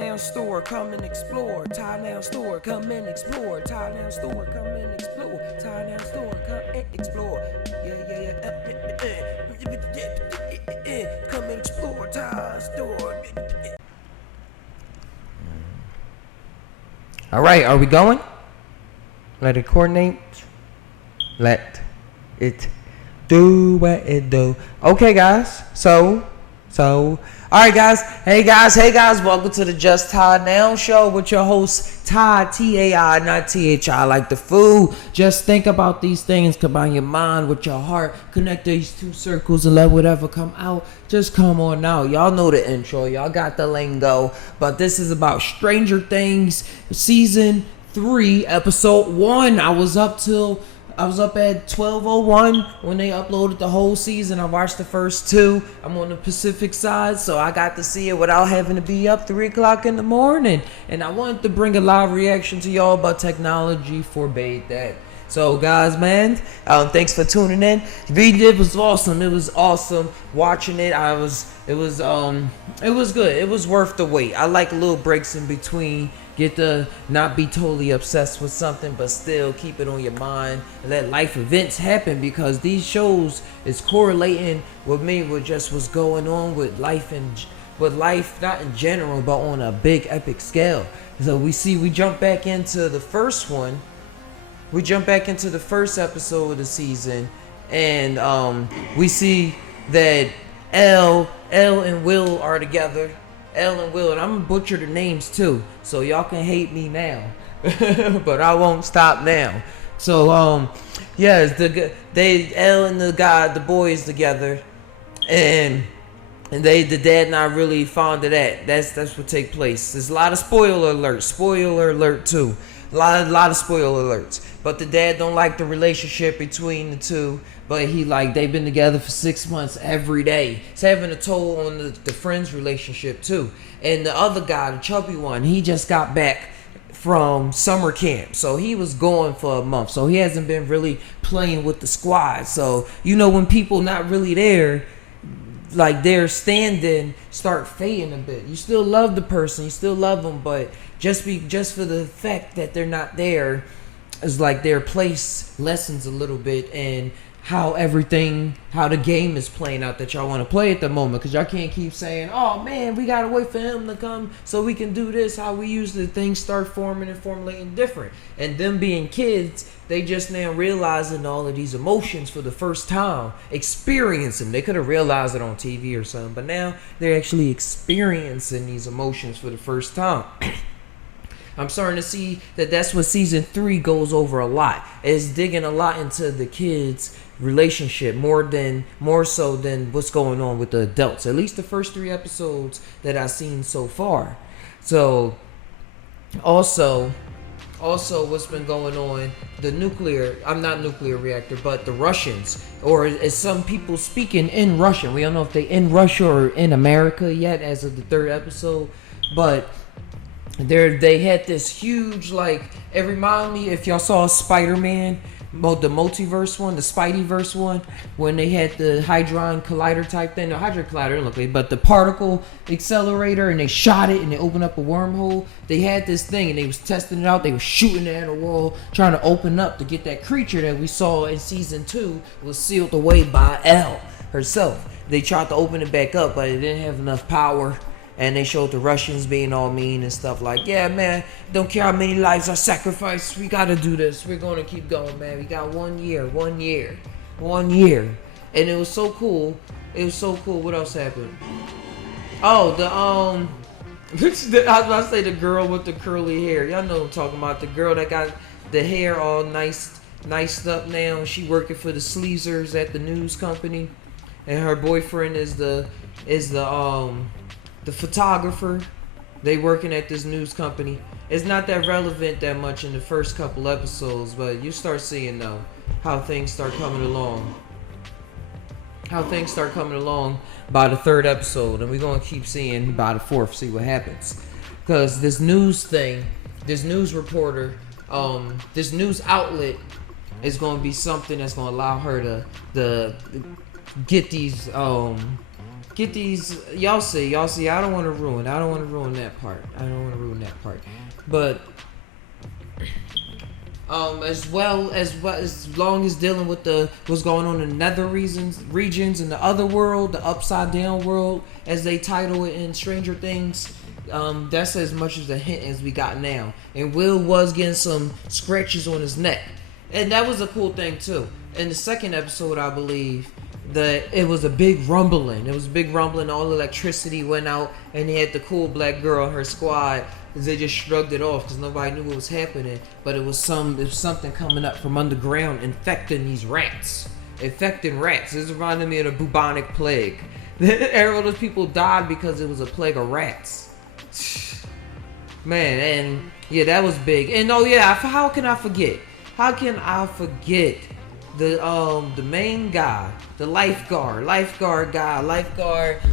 Now store, come and explore. Tie Now store, come and explore. Tie Now store, come and explore. Tie Now store, come and explore. Come and explore. Tie store. All right, are we going? Let it coordinate. Let it do what it do. Okay, guys. So. All right, guys. Hey, guys. Welcome to the Just Todd Now Show with your host, Todd, T-A-I, not T-H-I, like the food. Just think about these things. Combine your mind with your heart. Connect these two circles and let whatever come out. Just come on out. Y'all know the intro. Y'all got the lingo. But this is about Stranger Things, Season 3, Episode 1. I was up at 12:01 when they uploaded the whole season. I watched the first 2. I'm on the Pacific side, so I got to see it without having to be up 3 o'clock in the morning. And I wanted to bring a live reaction to y'all, but technology forbade that. So guys, man, thanks for tuning in. It was awesome. It was awesome watching it. It was good. It was worth the wait. I like little breaks in between. Get to not be totally obsessed with something, but still keep it on your mind and let life events happen, because these shows is correlating with me with just what's going on with life, not in general, but on a big epic scale. So we jump back into the first one. We jump back into the first episode of the season, and we see that Elle and Will are together. Elle and Will, and I'm gonna butcher the names too, so y'all can hate me now, but I won't stop now. So yes, Elle and the boys together, and the dad not really fond of that. That's what take place. There's a lot of spoiler alert too. A lot of spoiler alerts. But the dad don't like the relationship between the two. But they've been together for 6 months every day. It's having a toll on the friends' relationship too. And the other guy, the chubby one, he just got back from summer camp. So he was gone for a month. So he hasn't been really playing with the squad. So, when people not really there, like their stand-in start fading a bit. You still love the person, you still love them, but just for the fact that they're not there, is like their place lessens a little bit, and how the game is playing out that y'all want to play at the moment, because y'all can't keep saying, oh man, we gotta wait for him to come so we can do this. How we usually things start forming and formulating different, and them being kids, they just now realizing all of these emotions for the first time, experiencing. They could have realized it on TV or something, but now they're actually experiencing these emotions for the first time. I'm starting to see that that's what season 3 goes over a lot. It's digging a lot into the kids' relationship more so than what's going on with the adults. At least the first 3 episodes that I've seen so far. So also what's been going on, I'm not nuclear reactor, but the Russians, or as some people speaking in Russian. We don't know if they in Russia or in America yet as of the 3rd episode, but they had this huge, it reminded me, if y'all saw Spider-Man, the multiverse one, the Spideyverse one, when they had the Hadron Collider type thing. The Hadron Collider didn't look like, but the particle accelerator, and they shot it and they opened up a wormhole. They had this thing and they was testing it out. They were shooting it at a wall, trying to open up to get that creature that we saw in season 2 was sealed away by Elle herself. They tried to open it back up, but it didn't have enough power. And they showed the Russians being all mean and stuff like, yeah, man, don't care how many lives are sacrificed. We got to do this. We're going to keep going, man. We got 1 year. And it was so cool. What else happened? Oh, I was about to say the girl with the curly hair. Y'all know what I'm talking about. The girl that got the hair all niced up now. She working for the Sleezers at the news company. And her boyfriend is the photographer. They working at this news company. It's not that relevant that much in the first couple episodes, but you start seeing though how things start coming along by the 3rd episode, and we're gonna keep seeing by the 4th, see what happens, because this news reporter, this news outlet is gonna be something that's gonna allow her to get these get these. Y'all see. I don't want to ruin that part. But as long as dealing with what's going on in the nether regions in the other world, the upside down world, as they title it in Stranger Things. That's as much as a hint as we got now. And Will was getting some scratches on his neck, and that was a cool thing too. In the second episode, I believe that it was a big rumbling. All the electricity went out, and they had the cool black girl in her squad. Cause they just shrugged it off because nobody knew what was happening. But it was something coming up from underground, infecting rats. This reminded me of the bubonic plague. All those people died because it was a plague of rats. Man, and yeah, that was big. And oh yeah, how can I forget? The main guy, the lifeguard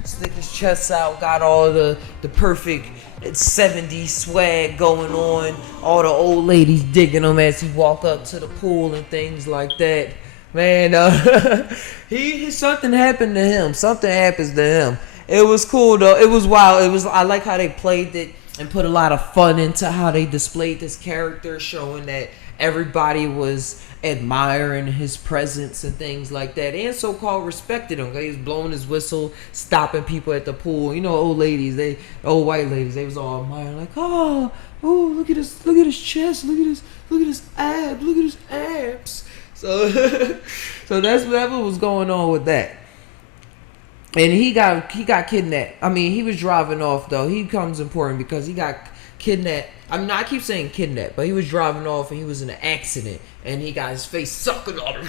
stick his chest out, got all the perfect 70s swag going on, all the old ladies digging him as he walk up to the pool and things like that. Man, something happened to him. Something happens to him. It was cool though. It was wild. I like how they played it and put a lot of fun into how they displayed this character, showing that everybody was admiring his presence and things like that, and so-called respected him. He was blowing his whistle, stopping people at the pool. You know, old white ladies, they was all admiring, like, oh, look at his chest, look at his abs. So, so that's what was going on with that. And he got kidnapped. I mean, he was driving off though. He becomes important because he got kidnapped. I mean, I keep saying kidnapped, but he was driving off and he was in an accident, and he got his face sucking on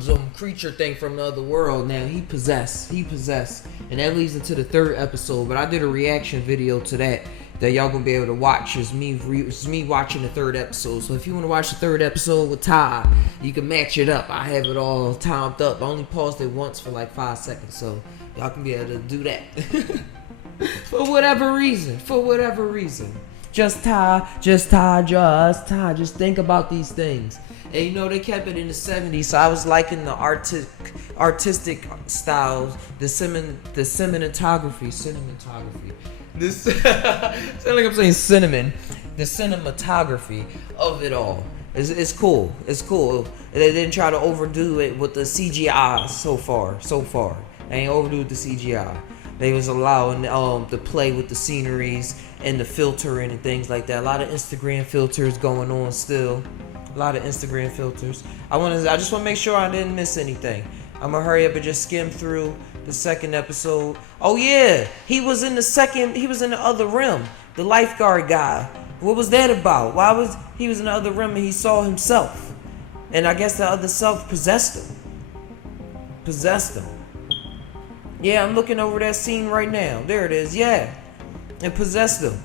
some creature thing from the other world. Now he possessed, and that leads into the third episode. But I did a reaction video to that y'all gonna be able to watch. It's me watching the third episode. So if you want to watch the third episode with Ty, you can match it up. I have it all timed up. I only paused it once for like 5 seconds, so y'all can be able to do that. For whatever reason. Just think about these things. And you know, they kept it in the 70s, so I was liking the artistic styles, the cinematography. This sound like I'm saying cinnamon. The cinematography of it all. It's cool. They didn't try to overdo it with the CGI so far. They ain't overdo it with the CGI. They was allowing to play with the sceneries and the filtering and things like that. A lot of Instagram filters going on still. I just want to make sure I didn't miss anything. I'm gonna hurry up and just skim through the second episode. Oh yeah, he was in the other rim. The lifeguard guy. What was that about? He was in the other rim and he saw himself. And I guess the other self possessed him. Yeah, I'm looking over that scene right now. There it is, yeah. And possessed him.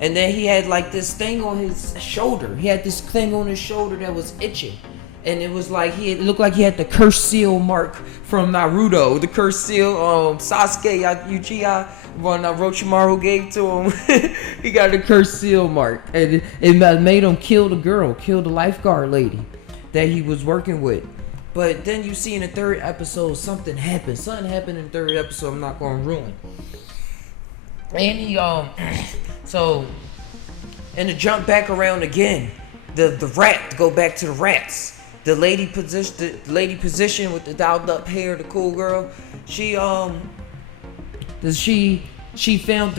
And then he had like this thing on his shoulder. That was itching. And it was like it looked like he had the curse seal mark from Naruto. The curse seal Sasuke Uchiha when Orochimaru gave to him. He got the curse seal mark. And it made him kill the lifeguard lady that he was working with. But then you see in the third episode, something happened. In the third episode I'm not going to ruin. And he, and to jump back around again, go back to the rats. The lady position with the dialed up hair, the cool girl, she found the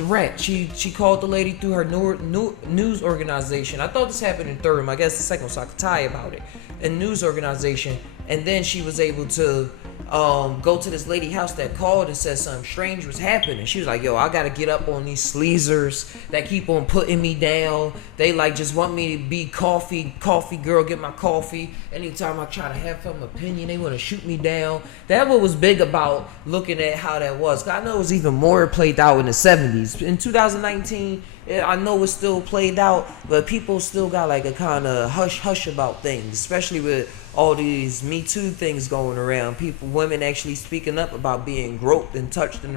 rat. She called the lady through her news organization. I thought this happened in third. I guess the second one, so I could tell you about it. A news organization. And then she was able to go to this lady house that called and said something strange was happening. She was like, yo, I gotta get up on these sleazers that keep on putting me down. They like just want me to be coffee girl, get my coffee. Anytime I try to have some opinion, they want to shoot me down. That what was big about looking at how that was. I know it was even more played out in the 70s. In 2019, I know it's still played out, but people still got like a kind of hush about things, especially with all these Me Too things going around. Women actually speaking up about being groped and touched in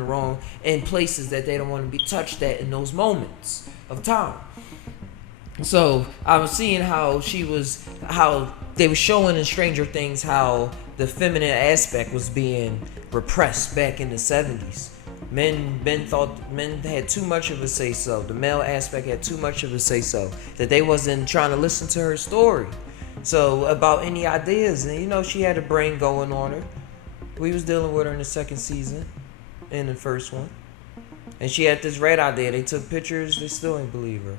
places that they don't want to be touched at in those moments of time. So I was seeing how they were showing in Stranger Things how the feminine aspect was being repressed back in the 70s. Men thought men had too much of a say so. The male aspect had too much of a say so, that they wasn't trying to listen to her story. So about any ideas, and you know, she had a brain going on her. We was dealing with her in the second season, in the first one, and she had this red idea. They took pictures. They still ain't believe her.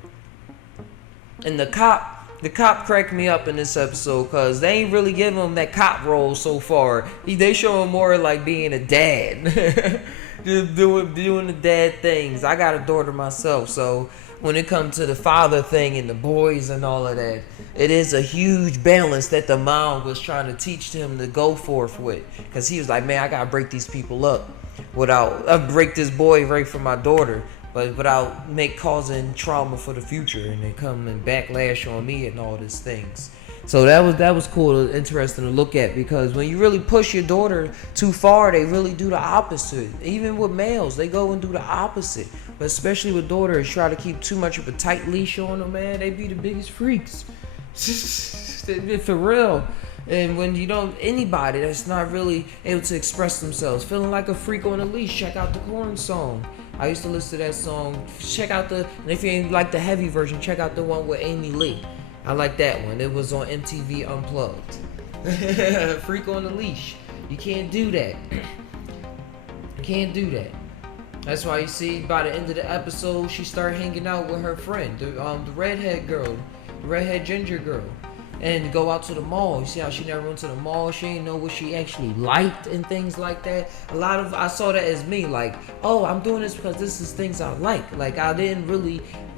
And the cop cracked me up in this episode because they ain't really giving him that cop role so far. They show him more like being a dad. Just doing the dad things. I got a daughter myself, so when it comes to the father thing and the boys and all of that, it is a huge balance that the mom was trying to teach him to go forth with. Because he was like, man, I got to break these people up without, break this boy right from my daughter, but without causing trauma for the future, and they come and backlash on me and all these things. So that was cool, interesting to look at, because when you really push your daughter too far, they really do the opposite. Even with males, they go and do the opposite. But especially with daughters, try to keep too much of a tight leash on them, man, they be the biggest freaks. For real. And when you don't, anybody that's not really able to express themselves, feeling like a freak on a leash, check out the Korn song. I used to listen to that song. Check out and if you ain't like the heavy version, check out the one with Amy Lee. I like that one. It was on MTV Unplugged. Freak on the leash. You can't do that. You can't do that. That's why you see by the end of the episode, she started hanging out with her friend, the redhead girl, the redhead ginger girl, and go out to the mall. You see how she never went to the mall? She didn't know what she actually liked and things like that. I saw that as me, like, oh, I'm doing this because this is things I like. Like, I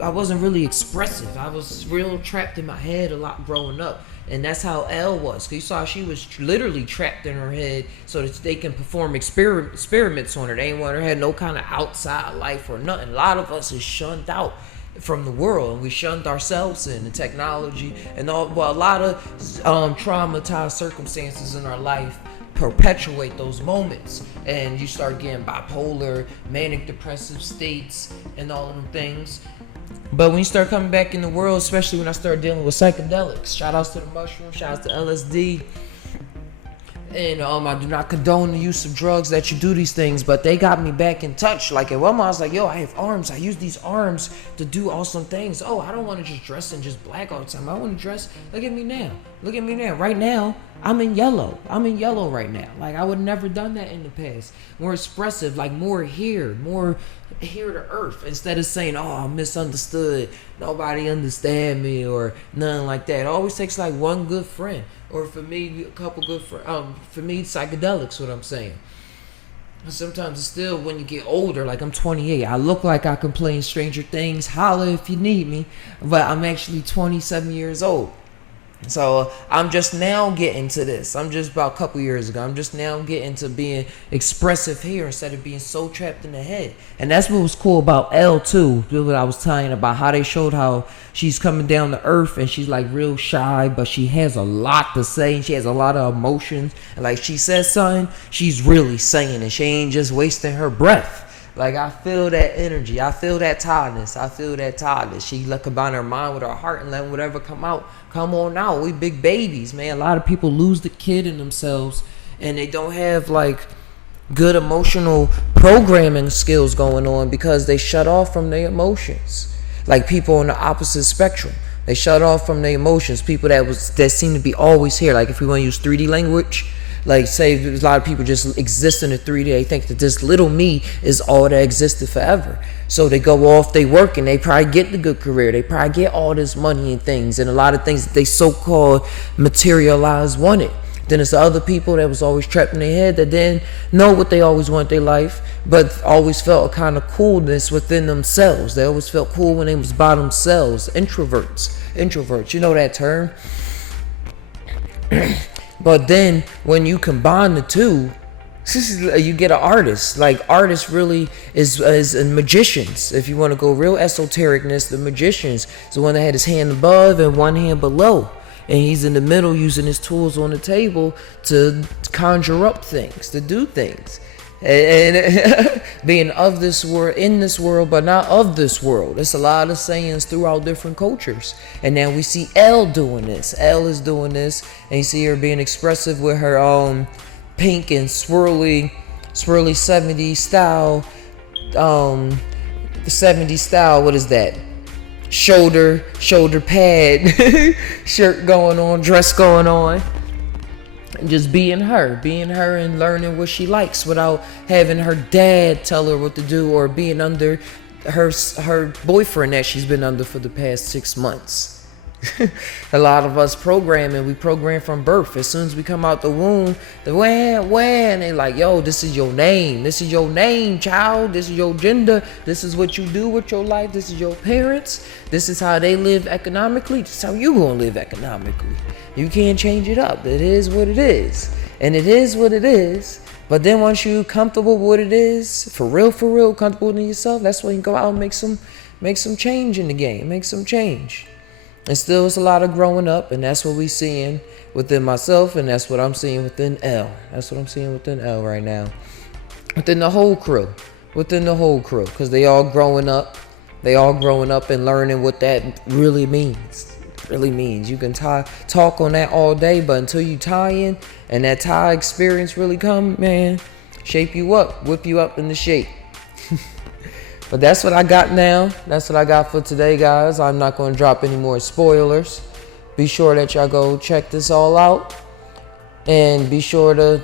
wasn't really expressive. I was real trapped in my head a lot growing up. And that's how Elle was. Cause you saw she was literally trapped in her head so that they can perform experiments on her. They ain't want her to have no kind of outside life or nothing. A lot of us is shunned out from the world, and we shunned ourselves in the technology and all. Well, a lot of traumatized circumstances in our life perpetuate those moments, and you start getting bipolar, manic depressive states, and all of them things. But when you start coming back in the world, especially when I started dealing with psychedelics, shout outs to the mushroom, shout outs to LSD. And I do not condone the use of drugs that you do these things, but they got me back in touch. Like at one moment I was like, yo, I have arms. I use these arms to do awesome things. Oh, I don't want to just dress in just black all the time. I want to dress. Look at me now. Look at me now. Right now, I'm in yellow. I'm in yellow right now. Like I would never done that in the past. More expressive, like more here to earth, instead of saying, oh, I'm misunderstood, nobody understand me, or nothing like that. It always takes like one good friend. Or for me, a couple good friends. For me, psychedelics, what I'm saying. Sometimes it's still when you get older, like I'm 28. I look like I can play in Stranger Things. Holla if you need me. But I'm actually 27 years old. So I'm just now getting to this. I'm just about a couple years ago. I'm just now getting to being expressive here instead of being so trapped in the head. And that's what was cool about Elle too. What I was telling about how they showed how she's coming down to earth and she's like real shy, but she has a lot to say and she has a lot of emotions. And like she says something, she's really saying it. She ain't just wasting her breath. Like I feel that energy. I feel that tiredness. She combine her mind with her heart and let whatever come out. Come on out. We big babies, man. A lot of people lose the kid in themselves and they don't have like good emotional programming skills going on because they shut off from their emotions. Like people on the opposite spectrum. They shut off from their emotions. People that seem to be always here. Like if we want to use 3D language, like say a lot of people just exist in the 3D. They think that this little me is all that existed forever. So they go off, they work, and they probably get the good career. They probably get all this money and things, and a lot of things that they so-called materialize wanted. Then it's the other people that was always trapped in their head that didn't know what they always want in their life, but always felt a kind of coolness within themselves. They always felt cool when they was by themselves. Introverts, you know that term? But then when you combine the two, you get an artist. Like artists really is magicians. If you want to go real esotericness, the magicians is the one that had his hand above and one hand below. And he's in the middle using his tools on the table to conjure up things, to do things. and being of this world, in this world, but not of this world. It's a lot of sayings throughout different cultures. And now we see Elle doing this. Elle is doing this, and you see her being expressive with her pink and swirly 70s style. The 70s style, what is that? Shoulder pad shirt going on, dress going on. And just being her and learning what she likes without having her dad tell her what to do or being under her boyfriend that she's been under for the past 6 months. A lot of us we program from birth. As soon as we come out the womb, and they like, yo, this is your name, child, this is your gender, this is what you do with your life, this is your parents, this is how they live economically, this is how you gonna live economically. You can't change it up. It is what it is, and it is what it is. But then once you comfortable with what it is, for real, comfortable in yourself, that's when you go out and make some change in the game, make some change. And still, it's a lot of growing up, and that's what we seeing within myself, and that's what I'm seeing within Elle. That's what I'm seeing within Elle right now. Within the whole crew, because they all growing up and learning what that really means. You can talk on that all day, but until you tie in and that tie experience really come, man, shape you up, whip you up into shape. But that's what I got now. That's what I got for today, guys. I'm not going to drop any more spoilers. Be sure that y'all go check this all out. And be sure to...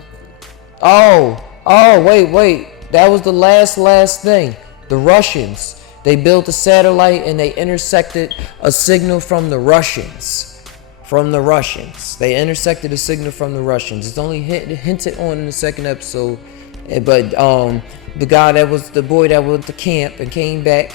wait. That was the last thing. The Russians. They built a satellite and they intersected a signal from the Russians. They intersected a signal from the Russians. It's only hinted on in the second episode. But the guy the boy that was at the camp and came back,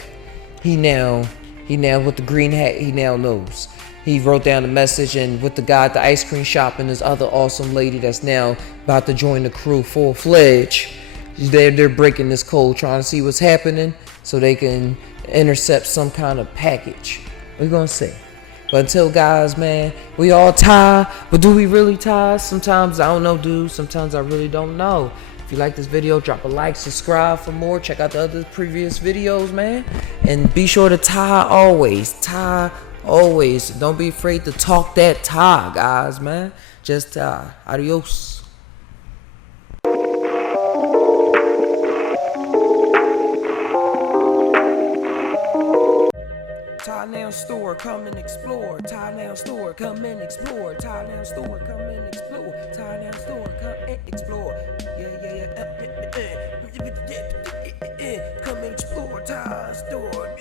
he now with the green hat, he now knows. He wrote down the message, and with the guy at the ice cream shop and this other awesome lady that's now about to join the crew full-fledged, they're breaking this code, trying to see what's happening so they can intercept some kind of package. We're gonna see. But until, guys, man, we all tie, but do we really tie? Sometimes I don't know, dude. Sometimes I really don't know. If you like this video, drop a like, subscribe for more. Check out the other previous videos, man. And be sure to tie always. Don't be afraid to talk that tie, guys, man. Just tie. Adios. Tie Now Store, come and explore. Tie Now Store, come and explore. Tie Now Store, come and explore. Tie Now Store, come and explore. Yeah. Come and explore Tie Store.